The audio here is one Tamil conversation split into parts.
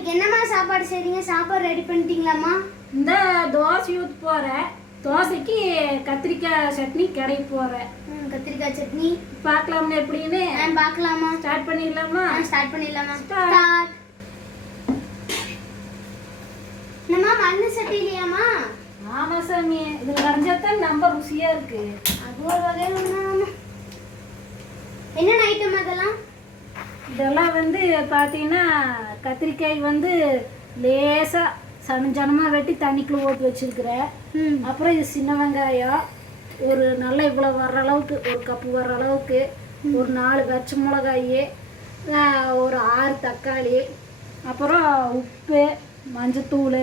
இன்னைக்கு என்னம்மா சாப்பாடு செய்றீங்க? சாப்பாடு ரெடி பண்ணிட்டீங்களாம்மா? இந்த தோசை ஊற்ற போகிறேன். தோசைக்கு கத்திரிக்காய் சட்னி கடைக்கு போகிறேன். கத்திரிக்காய் சட்னி பார்க்கலாமா எப்படின்னு? பார்க்கலாமா? ஸ்டார்ட் பண்ணிடலாமா? ஸ்டார்ட் பண்ணிடலாமா? ஸ்டார்ட். என்னம்மா மண்ணு சட்டி இல்லையாம்மா? ஆமாம் சாமி, இதில் கரைஞ்சாதான் ரொம்ப ருசியாக இருக்கு. அது ஒரு வகையில் என்னென்ன ஐட்டம் அதெல்லாம்? இதெல்லாம் வந்து பார்த்தீங்கன்னா கத்திரிக்காய் வந்து லேசாக சனமாக வெட்டி தண்ணிக்குள்ளே ஓட்டு வச்சுருக்கிறேன். அப்புறம் இது சின்ன வெங்காயம் ஒரு நல்லா இவ்வளோ வர்ற அளவுக்கு, ஒரு கப்பு வர்ற அளவுக்கு, ஒரு 4 பச்சை மிளகாய், ஒரு 6 தக்காளி, அப்புறம் உப்பு, மஞ்சத்தூள்,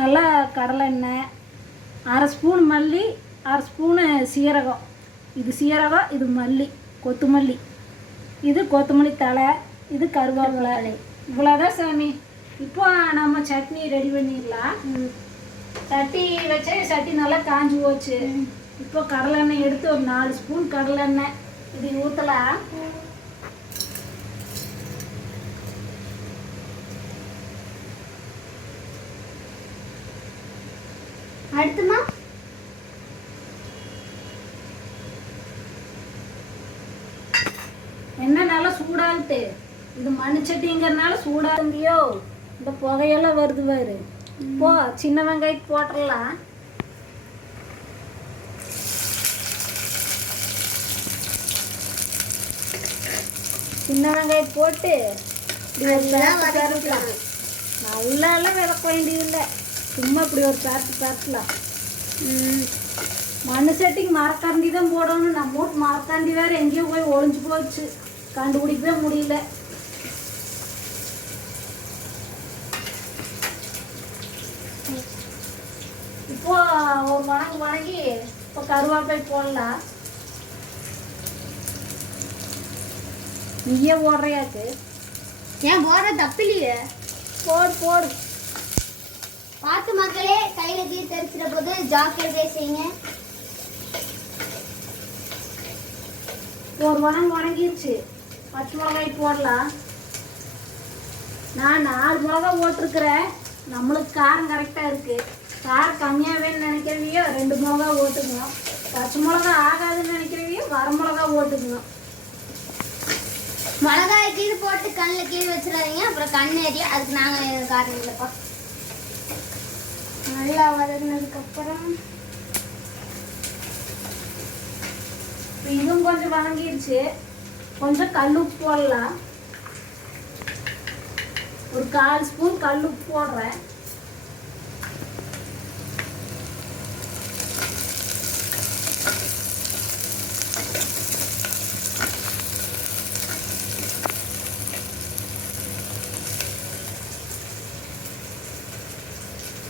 நல்லா கடலெண்ணெய், 1/2 ஸ்பூன் மல்லி, 1/2 ஸ்பூனு சீரகம். இது சீரகம், இது மல்லி, கொத்தமல்லி, இது கொத்தமல்லி தழை, இது கருவேப்பிலை. இவ்வளோதான் சாமி. இப்போ நம்ம சட்னி ரெடி பண்ணிடலாம். சட்டி வச்சு சட்டி நல்லா காஞ்சி போச்சு. இப்போ கடலெண்ணெய் எடுத்து ஒரு 4 ஸ்பூன் கடலெண்ணெய் இது ஊற்றலாம். அடுத்துமா எண்ணெய் நல்லா சூடாகுது. இது மண்சட்டிங்கிறதுனால சூடாகுங்கயோ. இந்த புகையெல்லாம் வருது பாரு. இப்போ சின்ன வெங்காயத்துக்கு போட்டுடலாம். சின்ன வெங்காயம் போட்டு நல்லாலாம் விளக்க வேண்டியதில்லை, சும்மா இப்படி ஒரு பரட்டலாம். மண்ணு சட்டிக்கு மரக்கரண்டி தான் போடணும். நம்ம வீட்டு மரக்கரண்டி வேறு எங்கேயோ போய் ஒளிஞ்சு போச்சு, கண்டுபிடிக்கவே முடியல. இப்போ ஒரு வணங்கி இப்போ கருவேப்பிலை போடலாம். நீயே போடுறியாக்கு? ஏன் போடுற தப்பு இல்லையே. போடு போடு. பார்த்து மக்களே, கையில தீ தெரிச்சிட போது ஜாக்கிரதை செய்யுங்க. ஒரு வணங்கிருச்சு. பச்சை மிளகாய் போடலாம். நான் 4 மிளகா போட்டிருக்கிறேன். நம்மளுக்கு காரம் கரெக்டாக இருக்குது. காரம் கம்மியாக வேணும்னு நினைக்கிறவையோ 2 மிளகா ஓட்டுங்க. பச்சை மிளகா ஆகாதுன்னு நினைக்கிறவையோ வர மிளகா ஓட்டுங்க. மிளகாய் கீழே போட்டு கண்ணில் கீழே வச்சிடாதீங்க, அப்புறம் கண் ஏறியா. அதுக்கு நாங்கள் காரணம் இல்லைப்பா. நல்லா வதங்கினதுக்கப்புறம் இதுவும் கொஞ்சம் வதங்கிருச்சு. கொஞ்சம் கல்லுப்பு போடலாம். ஒரு 1/4 ஸ்பூன் கல்லுப்பு போடுறேன்.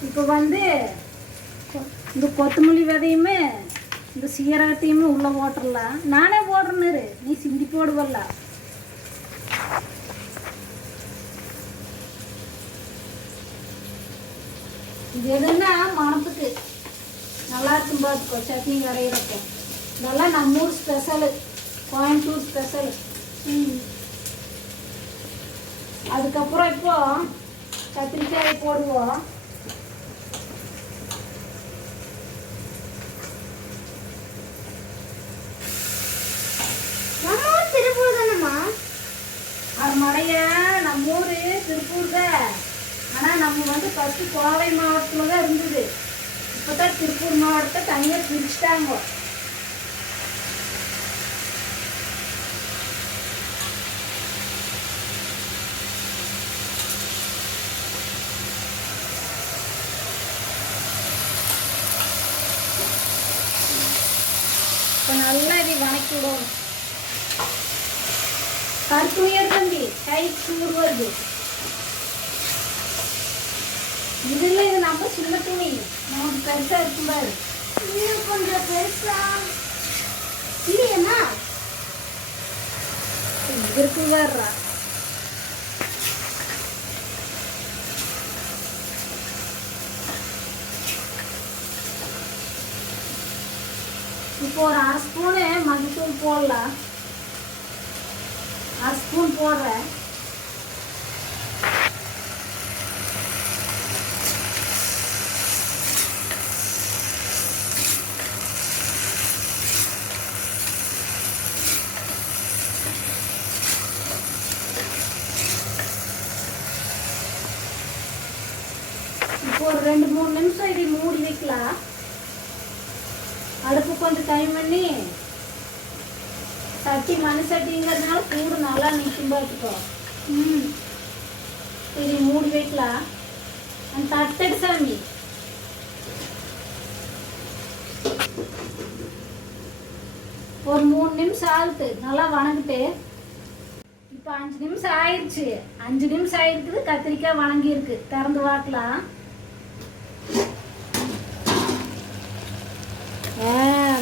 இப்போ வந்து இந்த கொத்தமல்லி விதையுமே இந்த சீரகத்தையுமே உள்ளே போட்டுடலாம். நானே போடுறேன்னு, நீ சிந்தி போடுவல்ல. இது எதுன்னா மணத்துக்கு நல்லா இருக்கும் பார்த்துக்கோ. சட்னி கரையிறப்போ இதெல்லாம் நம்ம ஊர் ஸ்பெஷலு, கோயம்புத்தூர் ஸ்பெஷலு. அதுக்கப்புறம் இப்போ கத்திரிக்காய் போடுவோம். திருப்பூர் தானம்மா? அது மடைய நம்ம ஊர் திருப்பூர் தான். ஆனால் நம்ம வந்து ஃபஸ்ட்டு கோவை மாவட்டத்தில் தான் இருந்தது. இப்போ தான் திருப்பூர் மாவட்டத்தை தனியாக பிரிச்சுட்டாங்க. இப்போ நல்லா இதை வணக்கி விடுவோம். கருப்பு தம்பி கை சூடு வருது. இதுல இது நம்ம சின்ன துணி, நமக்கு பெருசா இருக்கும் பாரு. இன்னும் கொஞ்சம் பெருசா இல்லையம்மா? இருக்கு வர்றா. இப்போ ஒரு 1/2 ஸ்பூனு மஞ்சத்தூள் போடலாம். 1/2 ஸ்பூன் போடுறேன். இப்போ ஒரு 2-3 நிமிஷம் இதை மூடி வைக்கலாம். அடுப்பு கொஞ்சம் டைம் பண்ணி சட்டி மண் சட்டிங்கிறதுனால கூடு நல்லா நிற்கும் பார்த்துக்கோ. இதை மூடி வைக்கலாம். அந்த தட்டடு சாமி ஒரு 3 நிமிஷம் ஆகுது. நல்லா வணங்கிட்டு இப்போ 5 நிமிஷம் ஆயிடுச்சு. 5 நிமிஷம் ஆயிருக்குது. கத்திரிக்காய் வணங்கி இருக்கு. திறந்து பார்க்கலாம்.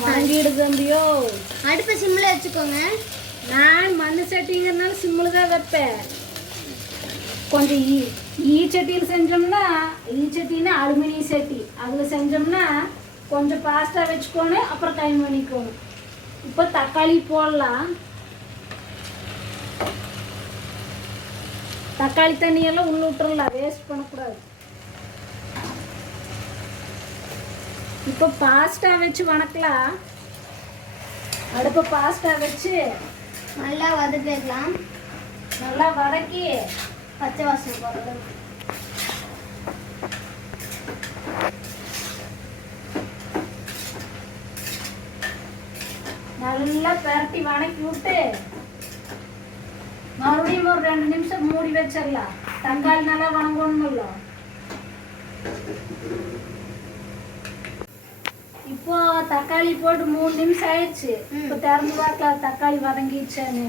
வணங்கிடுது தம்பியோ. அடுப்பை சிம்மில் வச்சுக்கோங்க. நான் மண் சட்டிங்கிறதுனால சிம்மில் தான் வைப்பேன். கொஞ்சம் சட்டியில் செஞ்சோம்னா சட்டின்னா அலுமினிய சட்டி அதில் செஞ்சோம்னா கொஞ்சம் பாஸ்ட்டாக வச்சுக்கோணும். அப்புறம் டைம் பண்ணிக்கோணும். இப்போ தக்காளி போடலாம். தக்காளி தண்ணியெல்லாம் உள்ள விட்டுறலாம். வேஸ்ட் பண்ணக்கூடாது. இப்போ பாஸ்ட்டாக வச்சு வணக்கலாம். அடுப்பை பாஸ்ட்டாக வச்சு நல்லா வதக்கலாம். நல்லா வதக்கி பச்சை வாசனை போடலாம். நல்லா பரட்டி வணக்கி விட்டு மறுபடியும் ஒரு 2 நிமிஷம் மூடி வச்சிடலாம். தக்காளி நல்லா வணங்கணும்ல. இப்போ தக்காளி போட்டு 3 நிமிஷம் ஆயிடுச்சு. இப்போ திறந்து பார்க்கலாம் தக்காளி வதங்கிடுச்சான்னு.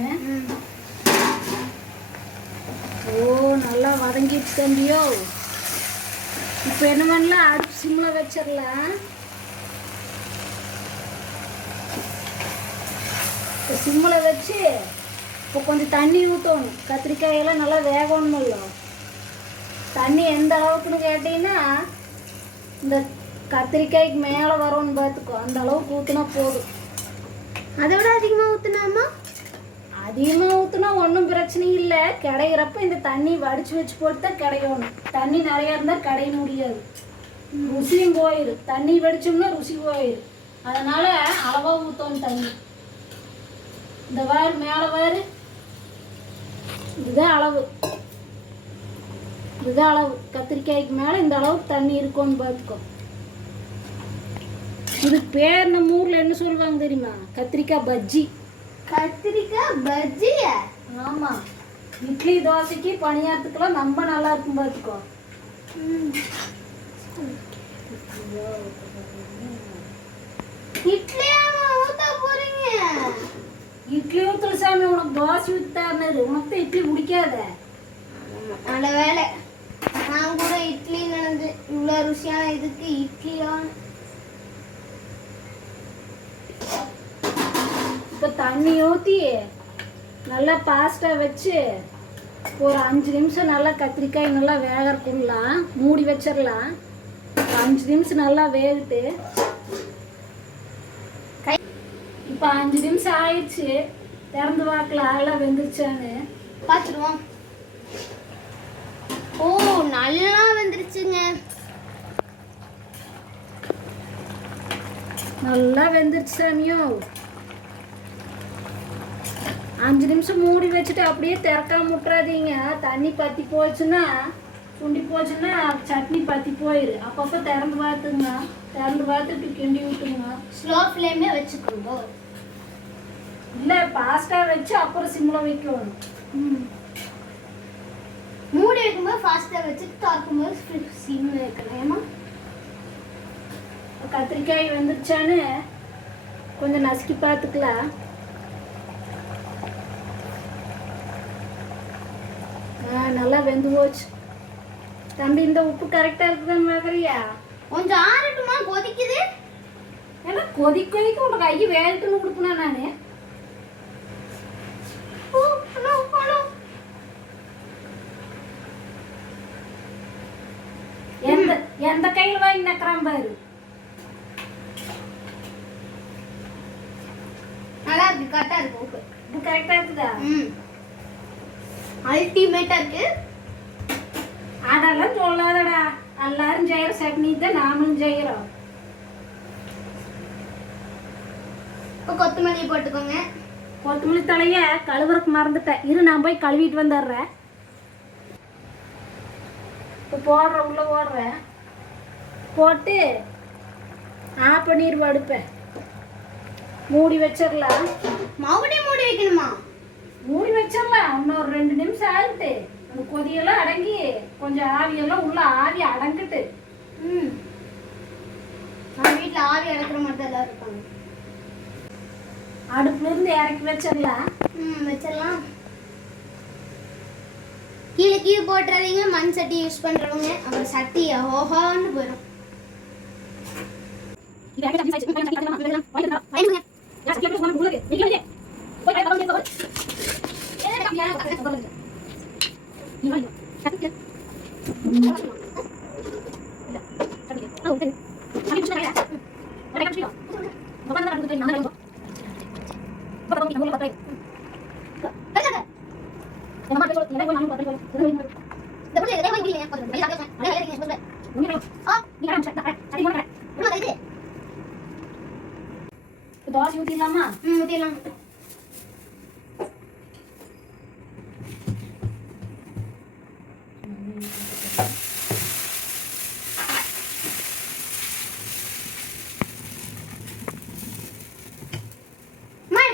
ஓ நல்லா வதங்கிடுச்சு தம்பியோ. இப்போ என்ன பண்ணலாம், அடுப்பு சிம்மில் வச்சிடலாம். இப்போ சிம்மில் வச்சு இப்போ கொஞ்சம் தண்ணி ஊற்றணும். கத்திரிக்காயெல்லாம் நல்லா வேகணும்ல. தண்ணி எந்த அளவுக்குன்னு கேட்டிங்கன்னா இந்த கத்திரிக்காய்க்கு மேலே வரும்னு பார்த்துக்கோ. அந்த அளவுக்கு ஊற்றினா போதும். அதை விட அதிகமாக ஊற்றினாமா? அதிகமாக ஊற்றினா ஒன்றும் பிரச்சனை இல்லை. கிடைக்கிறப்ப இந்த தண்ணி வடித்து வச்சு போட்டு தான் கிடைக்கணும். தண்ணி நிறையா இருந்தால் கிடைக்க முடியாது. ருசியும் போயிடும். தண்ணி வடித்தோம்னா ருசி போயிடும். அதனால் அளவாக ஊற்றணும் தண்ணி. இந்த வாரு மேலே வாரு, இதுதான் அளவு. இதுதான் அளவு. கத்திரிக்காய்க்கு மேலே இந்த அளவுக்கு தண்ணி இருக்கும்னு பார்த்துக்கோ. இது பேர் நம்ம ஊரில் என்ன சொல்லுவாங்க தெரியுமா? கத்திரிக்காய் பஜ்ஜி. கத்திரிக்காய் பஜ்ஜியா? ஆமாம். இட்லி தோசைக்கு பணியாரத்துக்கெல்லாம் ரொம்ப நல்லா இருக்கும் பார்த்துக்கோ. இட்லியாமா ஊத்த போறீங்க? இட்லி ஊத்தல சாமி, உனக்கு தோசை ஊத்தாருனாரு. உனக்கு தான் இட்லி பிடிக்காத. நல்ல வேலை. நான் கூட இட்லி நினைஞ்சு இவ்வளோ ருசியான இதுக்கு இட்லியான்னு. இப்போ தண்ணி ஊற்றி நல்லா பாஸ்ட்டாக வச்சு ஒரு 5 நிமிஷம் நல்லா கத்திரிக்காய் நல்லா வேகறக்குள்ளலாம் மூடி வச்சிடலாம். 5 நிமிஷம் நல்லா வேகிட்டு இப்போ 5 நிமிஷம் ஆயிடுச்சு. திறந்து பார்க்கலாம் எல்லாம் வெந்துருச்சான்னு பார்த்துருவோம். ஓ நல்லா வெந்துருச்சுங்க. நல்லா வெந்துருச்சு சாமியோ. 5 நிமிஷம் மூடி வச்சுட்டு அப்படியே திறக்காம விட்டுறாதீங்க. தண்ணி பற்றி போச்சுன்னா சுண்டி போச்சுன்னா சட்னி பற்றி போயிடு. அப்பப்போ திறந்து பார்த்துங்க. திறந்து பார்த்துட்டு கிண்டி விட்டுங்க. ஸ்லோ ஃப்ளேம்ல வச்சுக்கோங்க. இல்லை பாஸ்ட்டாக வச்சு அப்புறம் சிம்மில் வைக்கணும். மூடி வைக்கும்போது ஃபாஸ்ட்டாக வச்சுட்டு திறக்கும்போது சிம்மில் வைக்கணும். ஏமா கத்திரிக்காய் வந்துருச்சான்னு கொஞ்சம் நசுக்கி பார்த்துக்கலாம். நல்லா வெந்து போச்சு தம்பி. இந்த உப்பு கரெக்டாக இருக்குதான்னு பார்க்குறியா? கொஞ்சம் ஆறட்டுமா? கொதிக்குது. ஏன்னா கொதிக்க உனக்கு கை வேகட்டுன்னு கொடுப்பேனா நான்? எந்த எந்த கையில் வாங்கி நக்கிறான் பாரு. நல்லா இருக்கு. கரெக்டாக இருக்கு. உப்பு இது கரெக்டாக இருக்குதா? அல்டிமேட்டா இருக்கு. அதெல்லாம் சொல்லாதடா. எல்லாரும் செய்யற சட்னி தான் நாமளும் செய்யறோம். இப்போ கொத்தமல்லி போட்டுக்கோங்க. கொத்தமல்லி தலைய கழுவுறக்கு மறந்துட்டேன். இரு நான் போய் கழுவிட்டு வந்துடுறேன். இப்போ போடுற உள்ள ஓடுறேன். போட்டு ஆஃப் பண்ணிடுவோம் அடுப்பை. மூடி வச்சிடலாம். மறுபடியும் மூடி வைக்கணுமா? மூடி வச்சிடலாம். இன்னும் ஒரு 2 நிமிஷம் ஆகிட்டு அந்த கொதியெல்லாம் அடங்கி கொஞ்சம் ஆவியெல்லாம் உள்ள ஆவி அடங்கிட்டு. நம்ம வீட்டில் ஆவி அடக்கிற மாதிரி தான் எல்லாம் இருப்பாங்க. அடுப்புலேருந்து இறக்கி வச்சிடலாம். வச்சிடலாம். கீழே கீழே போட்டுறாதீங்க. மண் சட்டி யூஸ் பண்ணுறவங்க அப்புறம் சட்டி ஓஹோன்னு போயிடும். தோசை ஊற்றிடலாமா? ஊற்றிடலாம்.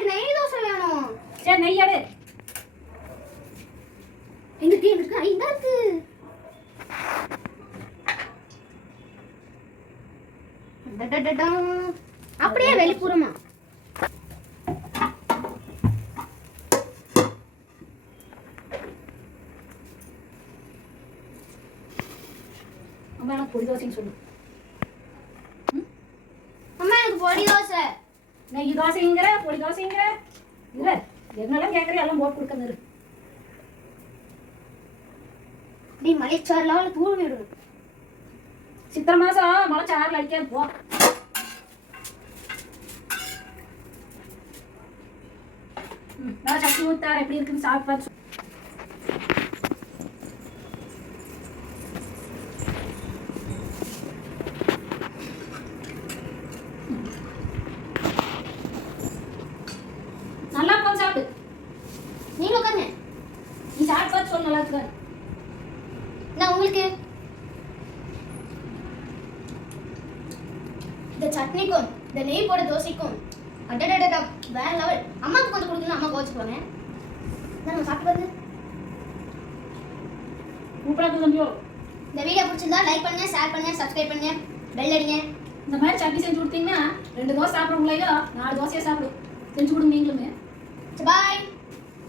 நெய் தோசை வேணும். சரி நெய் எடு. எங்க இருக்கு? இந்த இருக்கு. அப்படியே வெளிப்புறமா அம்மா எனக்கு பொடி தோசைன்னு சொல்லு. அம்மா எனக்கு பொடி தோசை. நெய் தோசைங்கிற பொடி தோசைங்கிற இல்லை என்னெல்லாம் கேட்குறேன் எல்லாம் போட்டு கொடுக்க. நீ மலைச்சாறுலாம் தூள் விடணும். சித்திரை மாதம் மழை சாரில் அடிக்காது போ. நல்லா சட்டி ஊத்தார் எப்படி இருக்குன்னு சாப்பிட்டு. நல்லா போன் சாப்பிடு. நீங்க உட்காருங்க. நீ சாப்பிட்டு பார்த்து சொல்லு நல்லா இருக்காரு. நான் உங்களுக்கு இந்த சட்னிக்கும் இந்த நெய் போட தோசைக்கும் அடடடடா வேற லெவல். அம்மாவுக்கு கொஞ்சம் கொடுக்கணும். அம்மா கோச்சுக்குவாங்க. நம்ம சாப்பிட்டு பாருங்க. சூப்பராக தம்பியோ. இந்த வீடியோ பிடிச்சிருந்தா லைக் பண்ணுங்க, ஷேர் பண்ணுங்க, சப்ஸ்கிரைப் பண்ணுங்க, பெல் அடிங்க. இந்த மாதிரி சட்னி செஞ்சு கொடுத்தீங்கன்னா 2 தோசை சாப்பிட்றவங்களையோ 4 தோசையாக சாப்பிடும். செஞ்சு கொடுங்க நீங்களுமே. பாய்.